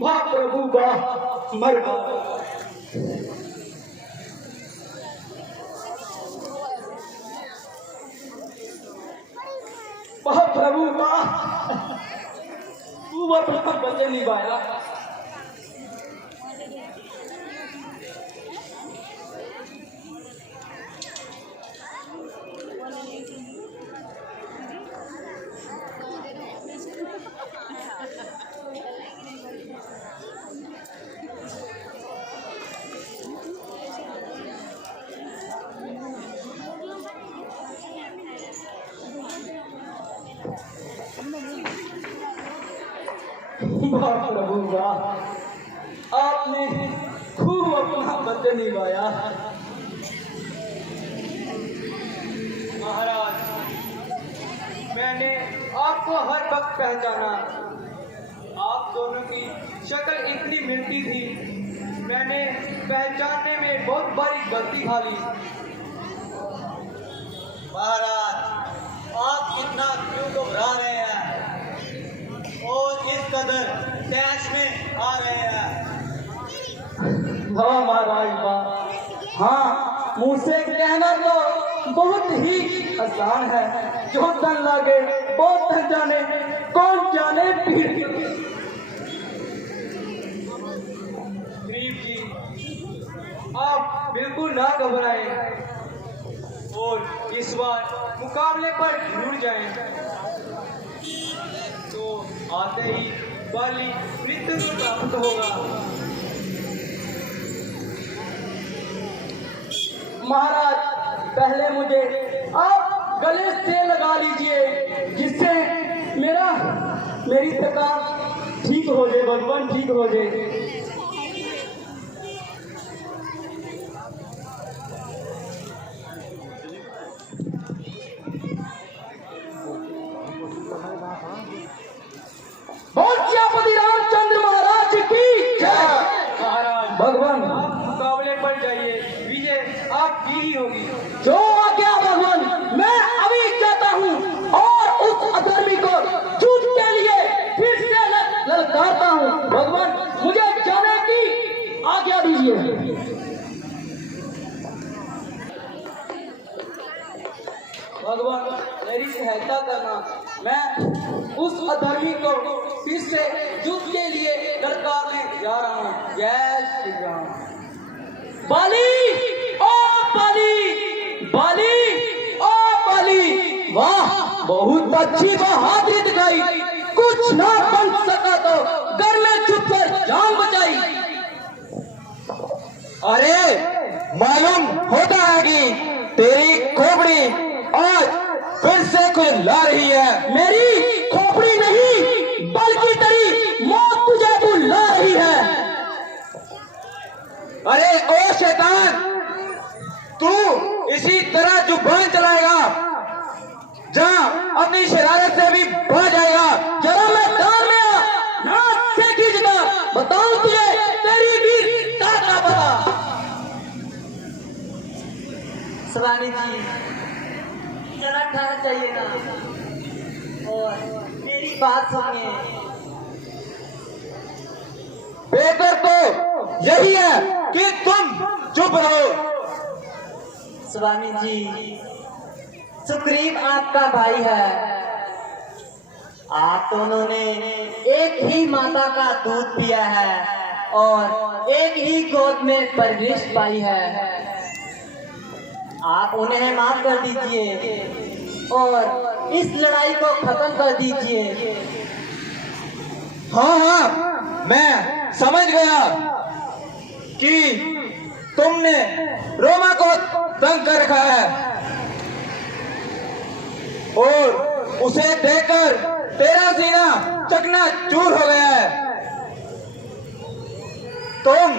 वाह प्रभु वाह, मर गया। वाह प्रभु वाह, तू अपना वचन निभाया। वाह प्रभु वाह, आपने खूब अपना वचन निभाया। महाराज, मैंने आपको हर वक्त पहचाना। आप दोनों की शक्ल इतनी मिलती थी, मैंने पहचानने में बहुत बड़ी गलती खा ली। महाराज, आप कितना क्यों घबरा रहे हैं और इस कदर तैश में आ रहे हैं? वाह महाराज वाह, हाँ मुँह से कहना तो बहुत ही आसान है, जो धन लागे बहुत धन जाने, कौन जाने पीर। गरीब जी, आप बिल्कुल ना घबराएं और इस बार मुकाबले पर जरूर जाएं। तो आते ही बाली मृत्यु को प्राप्त होगा। महाराज, पहले मुझे आप गले से लगा लीजिए, जिससे मेरी थकान ठीक हो जाए, भगवान ठीक हो जाए। रामचंद्र महाराज की जय। महाराज, भगवान मुकाबले पर जाइए, विजय आपकी ही होगी। जो आज्ञा भगवान, मैं अभी जाता हूँ और उस अधर्मी को झूठ के लिए फिर से ललकारता हूँ। भगवान, मुझे जाने की आज्ञा दीजिए। भगवान, मेरी सहायता करना, मैं उस अधर्मी को फिर से युद्ध के लिए ललकारने जा रहा हूँ। जय श्री राम। बाली ओ बाली, बाली ओ बाली, वाह बहुत अच्छी बहादुरी दिखाई। कुछ ना बन सका तो घर में छुप कर जान बचाई। अरे मालूम होता है कि तेरी खोपड़ी आज फिर से कोई ला रही है। मेरी खोपड़ी नहीं, बल्कि तेरी मौत तुझे बुला रही है। अरे ओ शैतान, तू इसी तरह जुबान चलाएगा, जहाँ अपनी शरारत से भी बढ़ जाएगा। जरा मैदान में आ, हाथ से खींचना, बताऊं तुझे तेरी वीर का पता। स्वामी जी, जरा ठहर चाहिए ना और मेरी बात सुनिए। बेहतर तो यही है कि तुम चुप रहो। स्वामी जी, सुग्रीव आपका भाई है। आप दोनों ने एक ही माता का दूध पिया है और एक ही गोद में परवरिश पाई है। आप उन्हें माफ कर दीजिए और इस लड़ाई को खत्म कर दीजिए। हाँ हाँ, मैं समझ गया कि तुमने रोमा को तंग कर रखा है और उसे देखकर तेरा सीना चकनाचूर हो गया है। तुम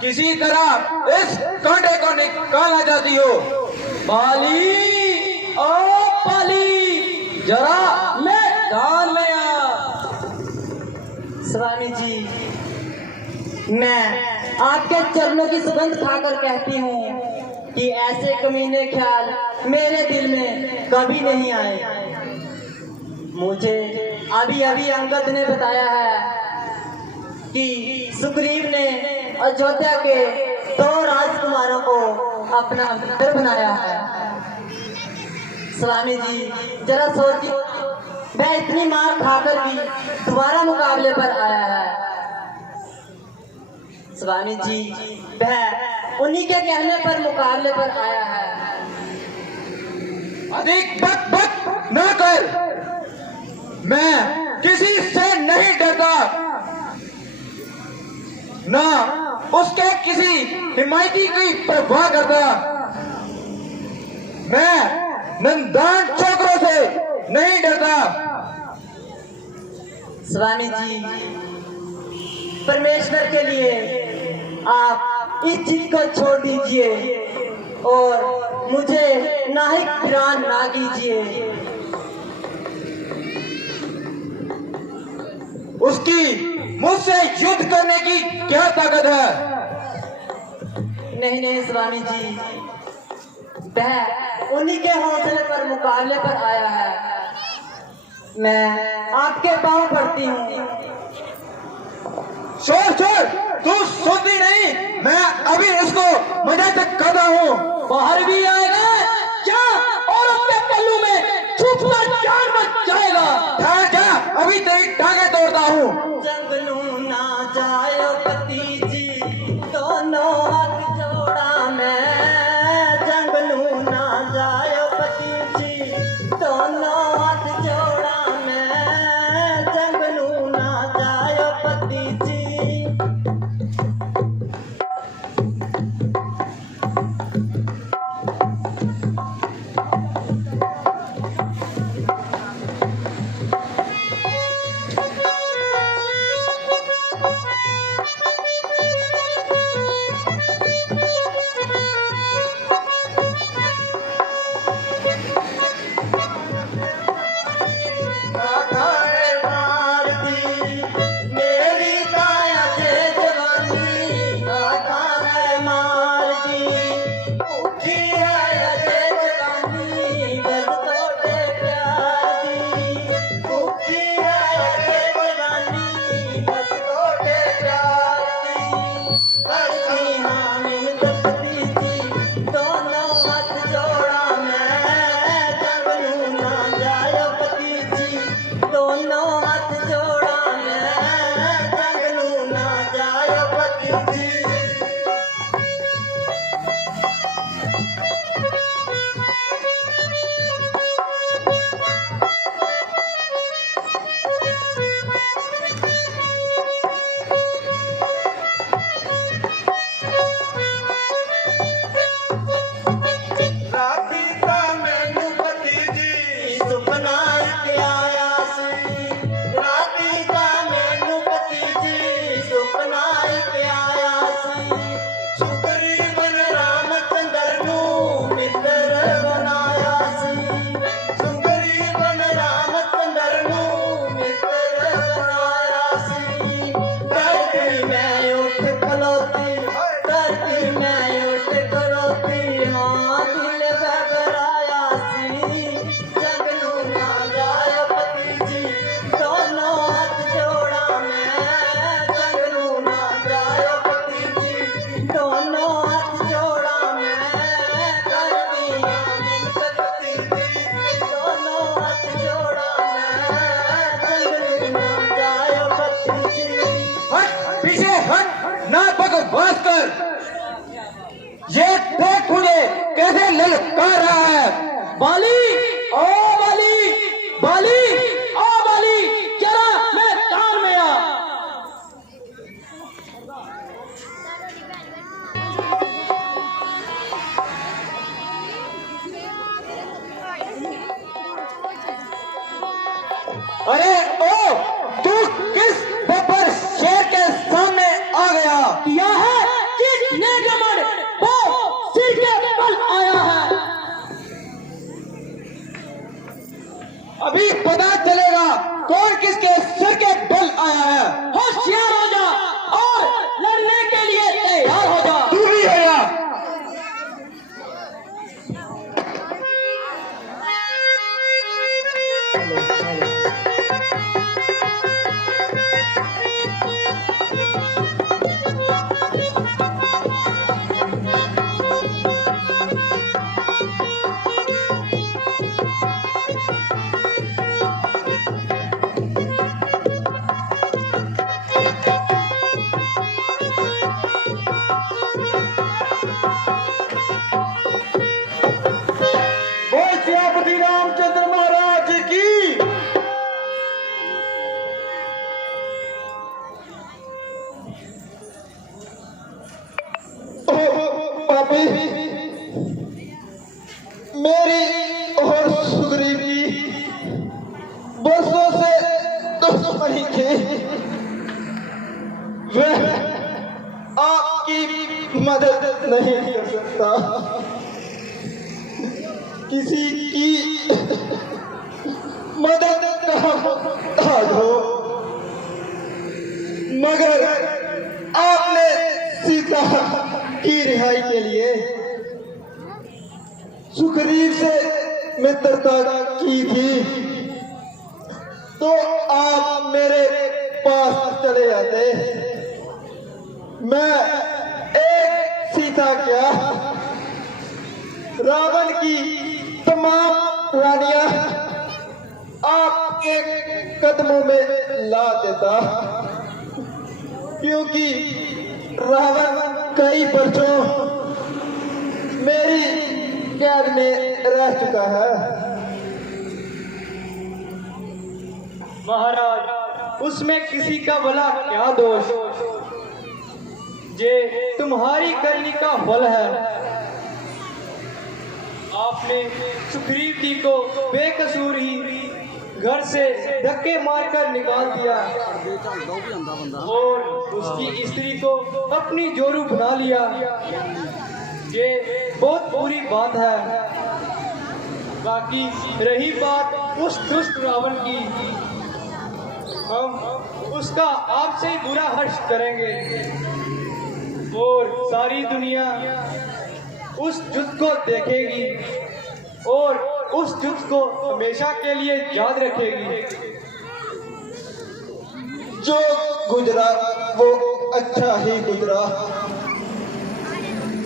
किसी तरह इस कांटे को निकालना चाहती हो। बाली ओ बाली, जरा मैदान में आ। स्वामी जी, मैं आपके चरणों की सुगंध खाकर कहती हूँ कि ऐसे कमीने ख्याल मेरे दिल में कभी नहीं आए। मुझे अभी अभी अंगद ने बताया है कि सुग्रीव ने अयोध्या के 2 राजकुमारों को अपना मित्र बनाया है। स्वामी जी जरा सोचिए, वह इतनी मार खाकर भी दोबारा मुकाबले पर आया है। स्वामी जी वह उन्हीं के कहने पर मुकाबले पर आया है। अधिक बक बक न कर, मैं किसी से नहीं डरता, ना उसके किसी हिमायती की परवाह करता। मैं नंदान छोकरों से नहीं डरता। स्वामी जी परमेश्वर के लिए आप इस चीज को छोड़ दीजिए और मुझे नाहिक वीरान ना कीजिए। उसकी मुझसे युद्ध करने की क्या ताकत है? नहीं नहीं स्वामी जी, वह उन्हीं के हौसले पर मुकाबले पर आया है। मैं आपके पांव पड़ती हूँ। छोड़ छोड़, तू सुनती नहीं, मैं अभी इसको मजा तक करता हूँ। बाहर भी आएगा क्या और उसके पल्लू में छुपना जान बच जाएगा। ठहर जा, अभी तेरी टांगे तोड़ता हूँ। जंगलू ना जायो पति जी, दोनों हाथ जोड़ा मैं। जंगलू ना जायो पति जी, दोनों हाथ जोड़ा मैं। जंगलू ना जायो पति जी। ये देख मुझे कैसे ललकार रहा है। बाली ओ बाली, बाली ओ बाली, जरा मैदान में आ। अरे ओ, तू किस बब्बर शेर के सामने आ गया? किया है किसने जमन, वो सिर के बल आया है। अभी पता चलेगा कौन किसके सिर के बल आया है। होशियार हो जा और लड़ने के लिए तैयार हो जा। तू भी है या? भी मेरी और सुग्रीव की बरसों से दुश्मनी थी। वह आपकी मदद नहीं कर सकता। किसी की मदद का हो, मगर आपने सीता की रिहाई के लिए सुग्रीव से मित्रता की थी, तो आप मेरे पास चले आते। मैं एक सीता क्या, रावण की तमाम रानियां आपके कदमों में ला देता, क्योंकि रावण कई वर्षों मेरी कैद में रह चुका है। महाराज, उसमें किसी का भला क्या दोष, जे तुम्हारी करनी का फल है। आपने सुग्रीव जी को बेकसूर ही घर से धक्के मारकर निकाल दिया और उसकी स्त्री को अपनी जोरू बना लिया। ये बहुत बुरी बात है। बाकी रही बात उस दुष्ट रावण की, हम उसका आपसे ही बुरा हर्ष करेंगे और सारी दुनिया उस युद्ध को देखेगी और उस युद्ध को हमेशा के लिए याद रखेगी। जो गुजरा वो अच्छा ही गुजरा।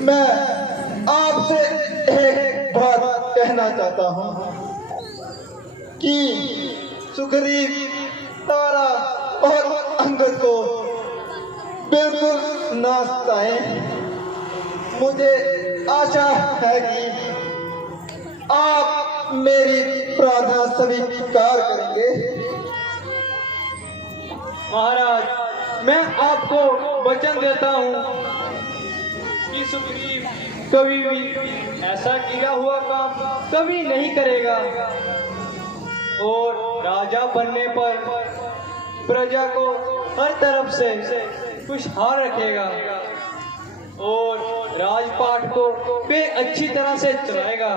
मैं आपसे एक बात कहना चाहता हूँ कि सुग्रीव, तारा और अंगद को बिल्कुल ना सताएं। मुझे आशा है कि आप मेरी प्रार्थना स्वीकार करेंगे। महाराज, मैं आपको वचन देता हूँ कि सुग्रीव कभी भी ऐसा किया हुआ काम कभी नहीं करेगा और राजा बनने पर प्रजा को हर तरफ से खुशहाल रखेगा और राजपाट को वे अच्छी तरह से चलाएगा।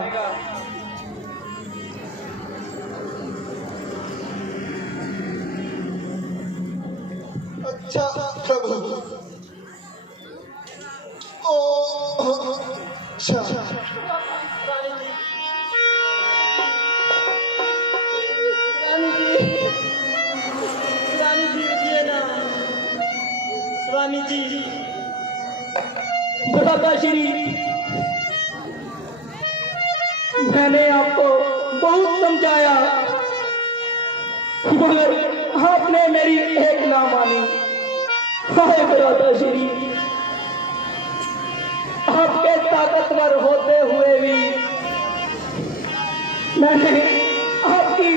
अच्छा प्रभु। ओ अच्छा। स्वामी जी, भ्राताश्री, मैंने आपको बहुत समझाया मगर आपने मेरी एक ना मानी। हाय भ्राताश्री, आपके ताकतवर होते हुए भी मैंने आपकी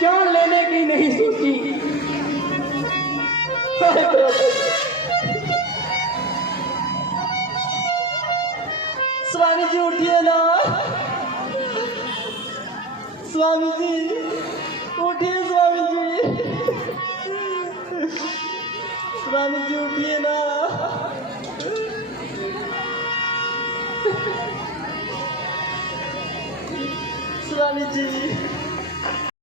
जान लेने की नहीं सोची। हाय भ्राताश्री। स्वामी जी उठिए ना। स्वामी जी उठिए, स्वामी जी, स्वामी जी उठिए ना। स्वामी जी।